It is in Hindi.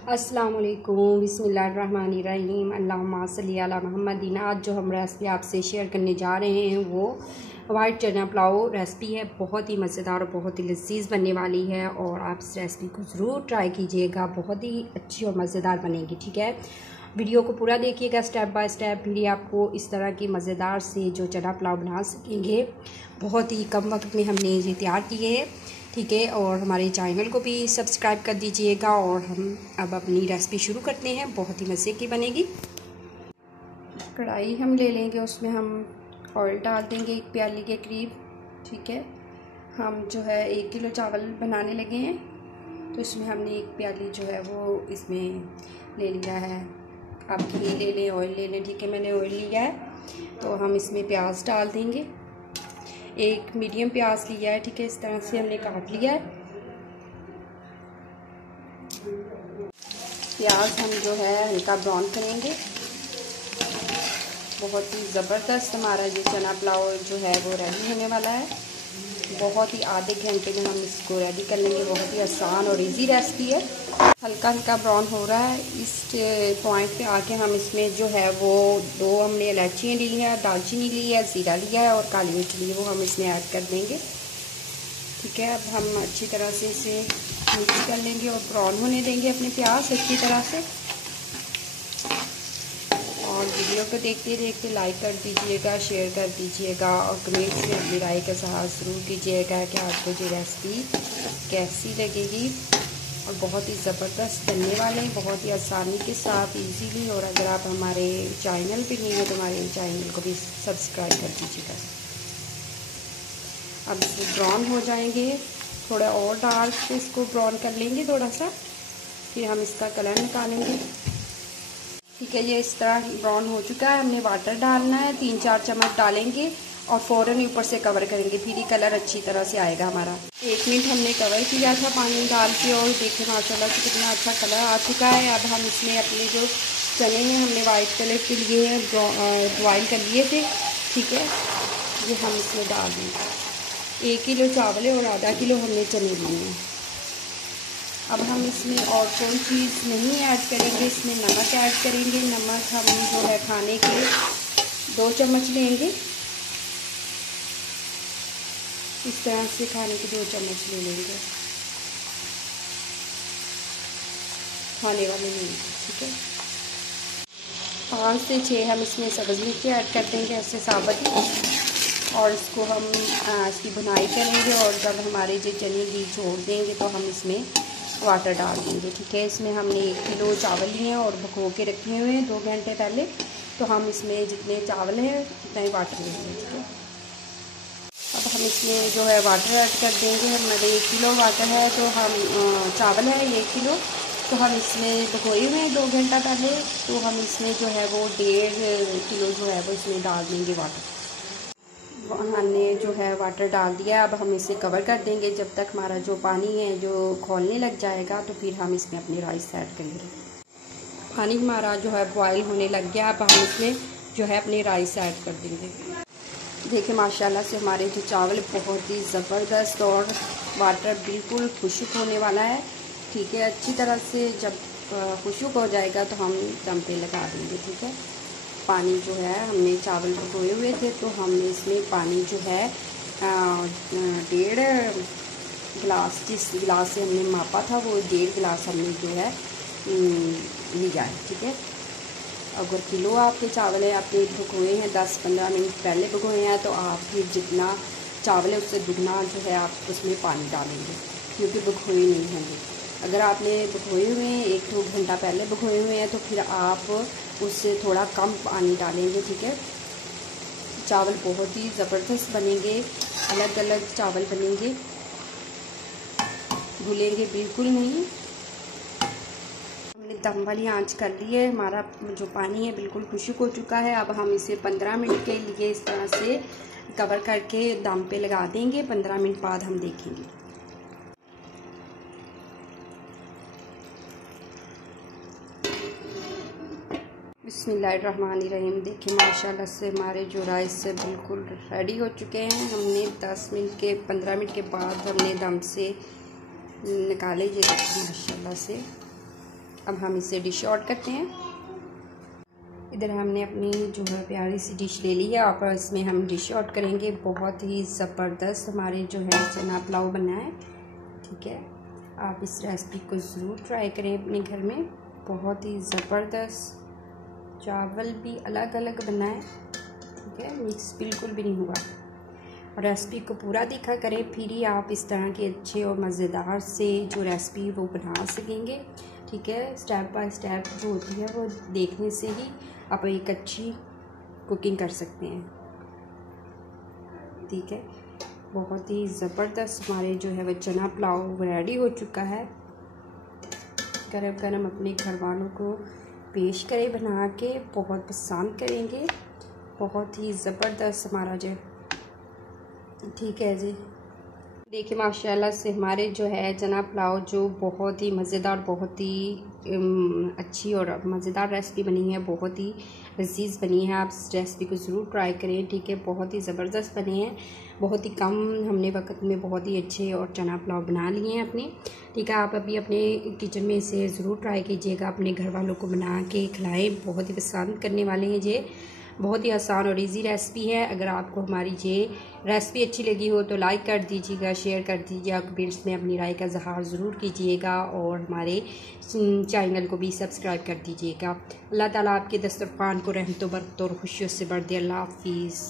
अस्सलाम वालेकुम, बिस्मिल्लाहिर्रहमानिर्रहीम, अल्लाहुम्मा सल्ली अला मुहम्मदिन। आज जो हम रेसिपी आपसे शेयर करने जा रहे हैं वो वाइट चना पुलाव रेसिपी है। बहुत ही मज़ेदार और बहुत ही लज़ीज़ बनने वाली है और आप इस रेसिपी को ज़रूर ट्राई कीजिएगा, बहुत ही अच्छी और मज़ेदार बनेगी। ठीक है, वीडियो को पूरा देखिएगा स्टेप बाय स्टेप, फिर आपको इस तरह की मज़ेदार से जो चना पुलाव बना सकेंगे। बहुत ही कम वक्त में हमने ये तैयार किए हैं। ठीक है, और हमारे चैनल को भी सब्सक्राइब कर दीजिएगा। और हम अब अपनी रेसिपी शुरू करते हैं, बहुत ही मज़े की बनेगी। कढ़ाई हम ले लेंगे, उसमें हम ऑयल डाल देंगे 1 प्याली के करीब। ठीक है, हम जो है 1 किलो चावल बनाने लगे हैं, तो इसमें हमने 1 प्याली जो है वो इसमें ले लिया है। आप घी ले लें, ऑयल ले लें। ठीक है, मैंने ऑयल लिया है, तो हम इसमें प्याज डाल देंगे। एक मीडियम प्याज लिया है। ठीक है, इस तरह से हमने काट लिया है। प्याज हम जो है हल्का ब्राउन करेंगे। बहुत ही ज़बरदस्त हमारा ये चना पुलाव जो है वो रेडी होने वाला है। बहुत ही आधे घंटे में हम इसको रेडी कर लेंगे। बहुत ही आसान और इजी रेसिपी है। हल्का हल्का ब्राउन हो रहा है, इस पॉइंट पे आके हम इसमें जो है वो 2 हमने इलायचियाँ ली है, दालचीनी ली है, ज़ीरा लिया है और काली मिर्च ली है, वो हम इसमें ऐड कर देंगे। ठीक है, अब हम अच्छी तरह से इसे मिक्स कर लेंगे और ब्राउन होने देंगे अपने प्याज अच्छी तरह से। और वीडियो को देखते देखते लाइक कर दीजिएगा, शेयर कर दीजिएगा और कमेंट में अपनी राय का सहारा ज़रूर कीजिएगा कि आपको ये रेसिपी कैसी लगेगी। और बहुत ही ज़बरदस्त बनने वाले हैं, बहुत ही आसानी के साथ इजीली। और अगर आप हमारे चैनल पे नहीं हो तो हमारे चैनल को भी सब्सक्राइब कर दीजिएगा। अब ब्राउन हो जाएंगे, थोड़ा और डार्क इसको ब्राउन कर लेंगे थोड़ा सा, फिर हम इसका कलर निकालेंगे। ठीक है, ये इस तरह ब्राउन हो चुका है। हमने वाटर डालना है, 3-4 चम्मच डालेंगे और फ़ौरन ऊपर से कवर करेंगे, फिर ही कलर अच्छी तरह से आएगा हमारा। 1 मिनट हमने कवर किया था पानी डाल के और देखिए माशाल्लाह से कितना अच्छा कलर आ चुका है। अब हम इसमें अपने जो चने हैं हमने वाइट कलर के लिए हैं, बॉयल कर लिए थे। ठीक है, ये हम इसमें डाल देंगे। 1 किलो चावल है और आधा किलो हमने चने लिए हैं। अब हम इसमें और कोई चीज़ नहीं ऐड करेंगे, इसमें नमक ऐड करेंगे। नमक हम जो है खाने के 2 चम्मच लेंगे, इस तरह से खाने के 2 चम्मच ले लेंगे, खाने वाले नहीं। ठीक है, 5 से 6 हम इसमें सब्ज़ मिर्ची ऐड कर देंगे ऐसे साबुत, और इसको हम इसकी भुनाई करेंगे। और जब हमारे जो चने घी छोड़ देंगे तो हम इसमें वाटर डाल देंगे। ठीक है, इसमें हमने 1 किलो चावल लिए हैं और भिगो के रखे हुए हैं 2 घंटे पहले, तो हम इसमें जितने चावल हैं उतना ही वाटर लेंगे। ठीक है, अब हम इसमें जो है वाटर ऐड कर देंगे। हमारे 1 किलो वाटर है, तो हम चावल है 1 किलो, तो हम इसमें भिगोए हुए हैं 2 घंटा पहले, तो हम इसमें जो है वो 1.5 किलो जो है वो इसमें डाल देंगे वाटर। हमने जो है वाटर डाल दिया। अब हम इसे कवर कर देंगे जब तक हमारा जो पानी है जो खौलने लग जाएगा, तो फिर हम इसमें अपनी राइस ऐड करेंगे। पानी हमारा जो है बॉयल होने लग गया, अब हम इसमें जो है अपनी राइस ऐड कर देंगे। देखिए माशाल्लाह से हमारे जो चावल बहुत ही ज़बरदस्त और वाटर बिल्कुल खुश्क होने वाला है। ठीक है, अच्छी तरह से जब खुश्क हो जाएगा तो हम दम पे लगा देंगे। ठीक है, पानी जो है हमने चावल भिगोए हुए थे, तो हमने इसमें पानी जो है 1.5 गिलास, जिस गिलास से हमने मापा था वो 1.5 गिलास हमने जो है लिया है। ठीक है, अगर किलो आपके चावल है, आपने भिगोए हैं 10-15 मिनट पहले भिगोए हैं, तो आप फिर जितना चावल है उससे दुगना जो है आप उसमें पानी डालेंगे, क्योंकि भिगोए नहीं होंगे। अगर आपने भिगोए हुए हैं 1-2 घंटा पहले भिगोए हुए हैं, तो फिर आप उससे थोड़ा कम पानी डालेंगे। ठीक है, चावल बहुत ही ज़बरदस्त बनेंगे, अलग अलग चावल बनेंगे, घुलेंगे बिल्कुल नहीं। हमने दम वाली आंच कर ली है, हमारा जो पानी है बिल्कुल खुश्क हो चुका है। अब हम इसे 15 मिनट के लिए इस तरह से कवर करके दम पे लगा देंगे। 15 मिनट बाद हम देखेंगे। बिस्मिल्लाहिर्रहमानिर्रहीम। देखिए माशाल्लाह से हमारे जो राइस से बिल्कुल रेडी हो चुके हैं। हमने 15 मिनट के बाद हमने दम से निकाले। ये देखिए माशाल्लाह से अब हम इसे डिश आउट करते हैं। इधर हमने अपनी जो है प्यारी सी डिश ले ली है और इसमें हम डिश आउट करेंगे। बहुत ही ज़बरदस्त हमारे जो है चना पुलाव बना है। ठीक है, आप इस रेसिपी को ज़रूर ट्राई करें अपने घर में। बहुत ही ज़बरदस्त, चावल भी अलग अलग बना है। ठीक है, मिक्स बिल्कुल भी नहीं हुआ। और रेसिपी को पूरा देखा करें, फिर ही आप इस तरह के अच्छे और मज़ेदार से जो रेसिपी वो बना सकेंगे। ठीक है, स्टेप बाय स्टेप जो होती है वो देखने से ही आप एक अच्छी कुकिंग कर सकते हैं। ठीक है, बहुत ही ज़बरदस्त हमारे जो है वो चना पुलाव रेडी हो चुका है। गरम गरम अपने घर वालों को पेश करें बना के, बहुत पसंद करेंगे। बहुत ही ज़बरदस्त हमारा जो, ठीक है जी। देखिए माशाल्लाह से हमारे जो है चना पुलाव जो बहुत ही मज़ेदार, बहुत ही अच्छी और मज़ेदार रेसिपी बनी है, बहुत ही लजीज बनी है। आप इस रेसिपी को ज़रूर ट्राई करें। ठीक है, बहुत ही ज़बरदस्त बने हैं। बहुत ही कम हमने वक्त में बहुत ही अच्छे और चना पुलाव बना लिए हैं अपने। ठीक है, आप अभी अपने किचन में इसे ज़रूर ट्राई कीजिएगा, अपने घर वालों को बना के खिलाएँ, बहुत ही पसंद करने वाले हैं। ये बहुत ही आसान और इजी रेसिपी है। अगर आपको हमारी ये रेसिपी अच्छी लगी हो तो लाइक कर दीजिएगा, शेयर कर दीजिएगा, कमेंट्स में अपनी राय का इज़हार ज़रूर कीजिएगा और हमारे चैनल को भी सब्सक्राइब कर दीजिएगा। अल्लाह ताला आपके दस्तरखान को रहमतों बरकतों और खुशियों से भर दे। अल्लाह हाफिज़।